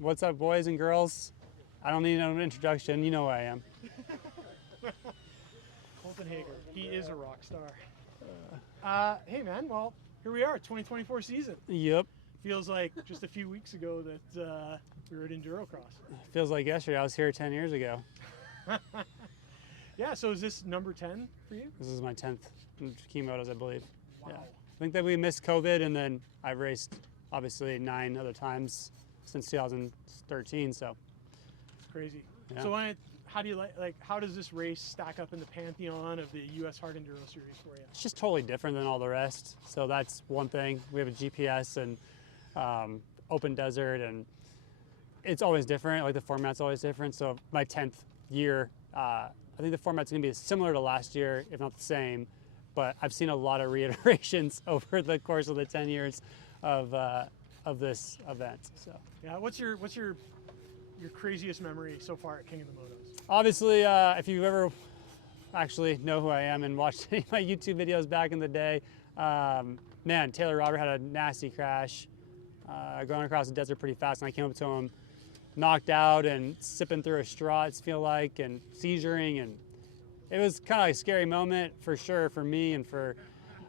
What's up, boys and girls? I don't need an introduction. You know who I am. Colton Haaker. He is a rock star. Hey, man. Well, here we are, 2024 season. Yep. Feels like just a few weeks ago that we were at Endurocross. Feels like yesterday. I was here 10 years ago. Yeah, so is this number 10 for you? This is my 10th Liqui Motos, I believe. Wow. Yeah. I think that we missed COVID, and then I've raced, obviously, 9 other times since 2013, so. It's crazy. Yeah. So how do you how does this race stack up in the pantheon of the U.S. Hard Enduro Series for you? It's just totally different than all the rest. So that's one thing. We have a GPS and open desert, and it's always different. Like the format's always different. So my 10th year, I think the format's gonna be similar to last year, if not the same. But I've seen a lot of reiterations over the course of the 10 years of this event. So yeah, what's your craziest memory so far at King of the Motos? Obviously, if you ever actually know who I am and watched any of my YouTube videos back in the day, man, Taylor Robert had a nasty crash going across the desert pretty fast, and I came up to him knocked out and sipping through a straw, it feel like, and seizuring, and it was kind of like a scary moment for sure for me and for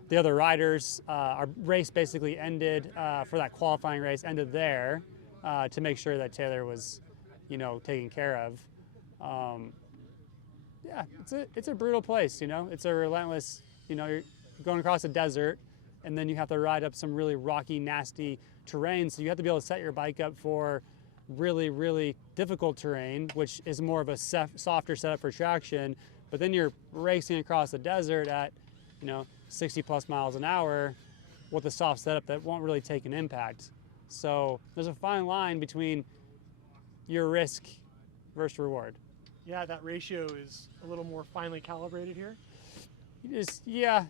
the other riders. Our race basically ended, for that qualifying race, ended there to make sure that Taylor was, taken care of. Yeah, it's a brutal place, It's a relentless, you're going across a desert, and then you have to ride up some really rocky, nasty terrain. So you have to be able to set your bike up for really, really difficult terrain, which is more of a softer setup for traction. But then you're racing across the desert at, 60 plus miles an hour with a soft setup that won't really take an impact. So there's a fine line between your risk versus reward. Yeah, that ratio is a little more finely calibrated here. Yeah,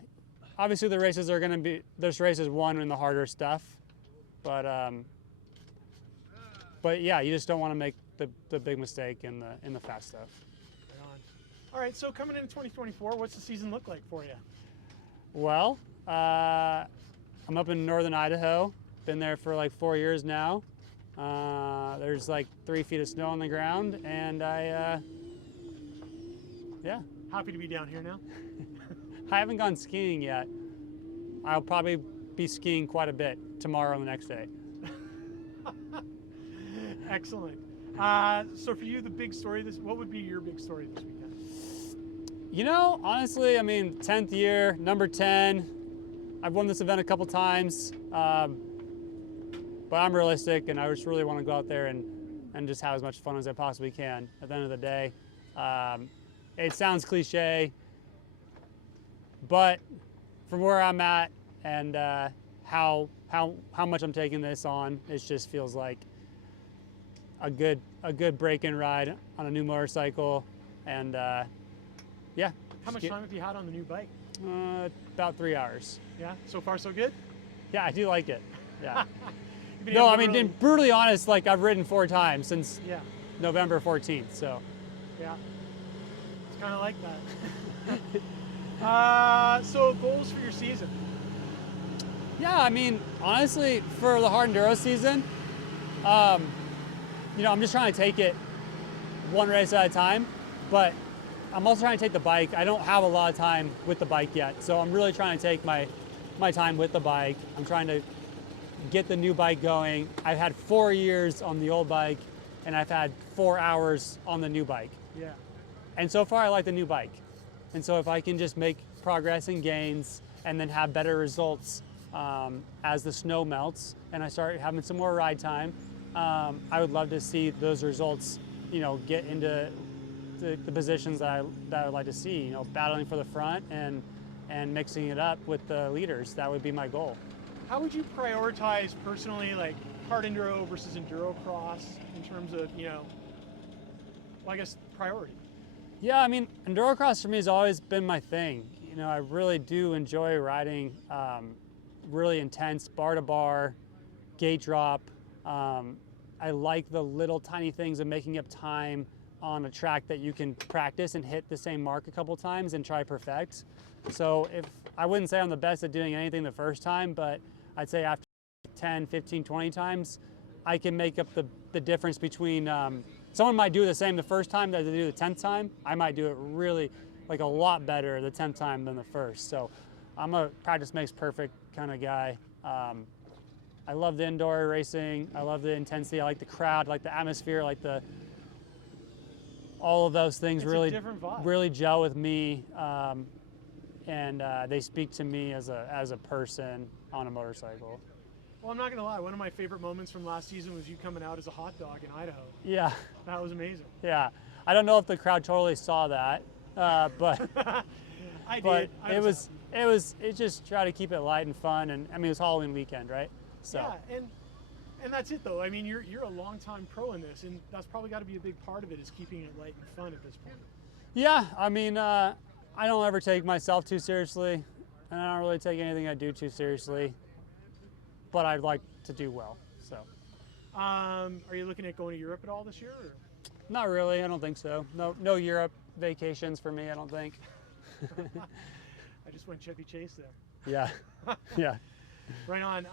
obviously the races are going to be, there's races won in the harder stuff, but yeah, you just don't want to make the big mistake in the fast stuff. Right on. All right, so coming into 2024, what's the season look like for you? Well, I'm up in northern Idaho. Been there for like 4 years now. There's like 3 feet of snow on the ground, and yeah. Happy to be down here now. I haven't gone skiing yet. I'll probably be skiing quite a bit tomorrow and the next day. Excellent. So for you, the big story what would be your big story this weekend? Honestly, 10th year, number 10. I've won this event a couple times, but I'm realistic, and I just really want to go out there and just have as much fun as I possibly can at the end of the day. It sounds cliche, but from where I'm at and how much I'm taking this on, it just feels like a good break-in ride on a new motorcycle, and yeah. How much time have you had on the new bike? About 3 hours. Yeah, so far so good? Yeah, I do like it. Yeah. No, being brutally honest, like I've ridden 4 times since November 14th, so. Yeah, it's kind of like that. So goals for your season? Yeah, honestly, for the hard enduro season, I'm just trying to take it one race at a time, but I'm also trying to take the bike. I don't have a lot of time with the bike yet, so I'm really trying to take my time with the bike. I'm trying to get the new bike going. I've had 4 years on the old bike, and I've had 4 hours on the new bike. Yeah. And so far, I like the new bike. And so if I can just make progress and gains and then have better results as the snow melts and I start having some more ride time, I would love to see those results, get into the positions that I would like to see, battling for the front and mixing it up with the leaders. That would be my goal. How would you prioritize personally, like hard enduro versus enduro cross in terms of, I guess priority? Yeah, enduro cross for me has always been my thing. I really do enjoy riding really intense bar to bar, gate drop. I like the little tiny things of making up time on a track that you can practice and hit the same mark a couple times and try perfect. So I wouldn't say I'm the best at doing anything the first time, but I'd say after 10, 15, 20 times, I can make up the difference between, someone might do the same the first time that they do the 10th time. I might do it really, like a lot better the 10th time than the first. So I'm a practice makes perfect kind of guy. I love the indoor racing. I love the intensity. I like the crowd, I like the atmosphere, I like all of those things It's really, a different vibe. really gel with me. And they speak to me as a person on a motorcycle. Well, I'm not gonna lie. One of my favorite moments from last season was you coming out as a hot dog in Idaho. Yeah, That was amazing. yeah. I don't know if the crowd totally saw that, but I but did. it just try to keep it light and fun. And I mean, it was Halloween weekend, right? So Yeah, and that's it though. I mean, you're a longtime pro in this, and that's probably got to be a big part of it is keeping it light and fun at this point. yeah, I mean, I don't ever take myself too seriously, and I don't really take anything I do too seriously. But I'd like to do well. So Are you looking at going to Europe at all this year? Or? not really. I don't think so. No Europe vacations for me. I don't think. I just went Chevy Chase there. Yeah, yeah. Right on.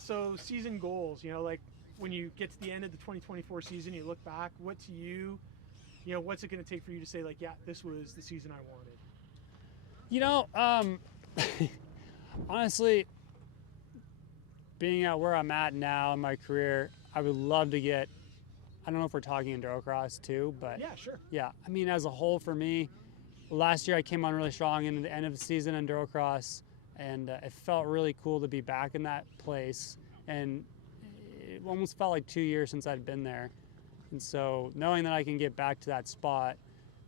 So season goals, like when you get to the end of the 2024 season, you look back, what to you, what's it going to take for you to say like, yeah, this was the season I wanted? Honestly, being at where I'm at now in my career, I would love to get, I don't know if we're talking endurocross too, but Yeah, sure. yeah, I mean, as a whole for me, last year I came on really strong into the end of the season endurocross, and it felt really cool to be back in that place. And it almost felt like 2 years since I'd been there. And so knowing that I can get back to that spot,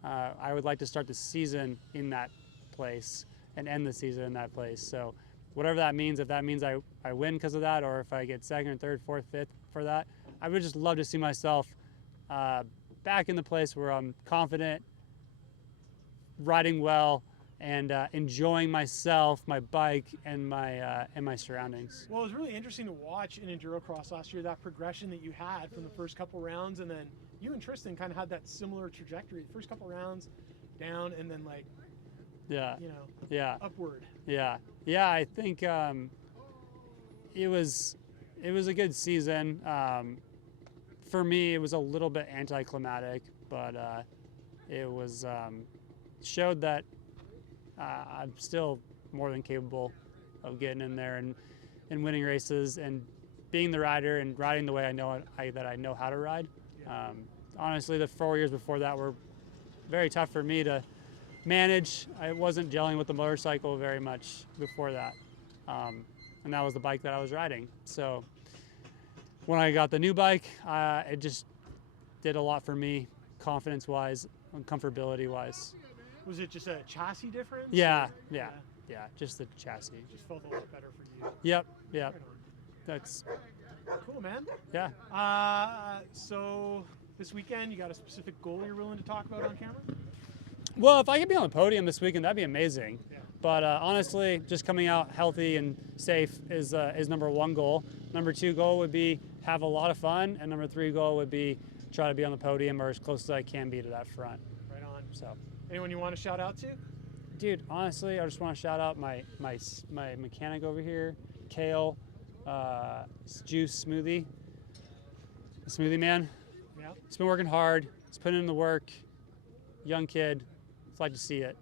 I would like to start the season in that place and end the season in that place. So whatever that means, if that means I win because of that, or if I get second, third, fourth, fifth for that, I would just love to see myself back in the place where I'm confident, riding well, and enjoying myself, my bike, and my surroundings. Well, it was really interesting to watch in endurocross last year, that progression that you had from the first couple rounds, and then you and Tristan kind of had that similar trajectory. The first couple rounds down, and then like, Yeah, yeah, upward. yeah, yeah. I think it was a good season. For me, it was a little bit anticlimactic, but it was showed that I'm still more than capable of getting in there and winning races and being the rider and riding the way I know that I know how to ride. Honestly, the 4 years before that were very tough for me to manage. I wasn't gelling with the motorcycle very much before that, and that was the bike that I was riding. So when I got the new bike, it just did a lot for me, confidence-wise and comfortability-wise. Was it just a chassis difference? Yeah, or- yeah, just the chassis. Just felt a lot better for you. Yep. Right on. That's, Cool, man. yeah. So this weekend, you got a specific goal you're willing to talk about on camera? Well, if I could be on the podium this weekend, that'd be amazing. Yeah. But honestly, just coming out healthy and safe is number one goal. Number two goal would be have a lot of fun, and number three goal would be try to be on the podium or as close as I can be to that front. Right on. So, Anyone you want to shout out to? dude, honestly, I just want to shout out my mechanic over here, Kale, Juice Smoothie Man. Yeah. He's been working hard. He's putting in the work. Young kid. It's like to see it,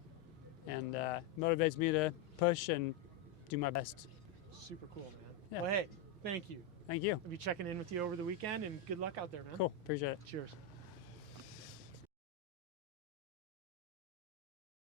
and motivates me to push and do my best. Super cool, man. Yeah. Well, hey, thank you. Thank you. I'll be checking in with you over the weekend, and good luck out there, man. Cool. Appreciate it. Cheers.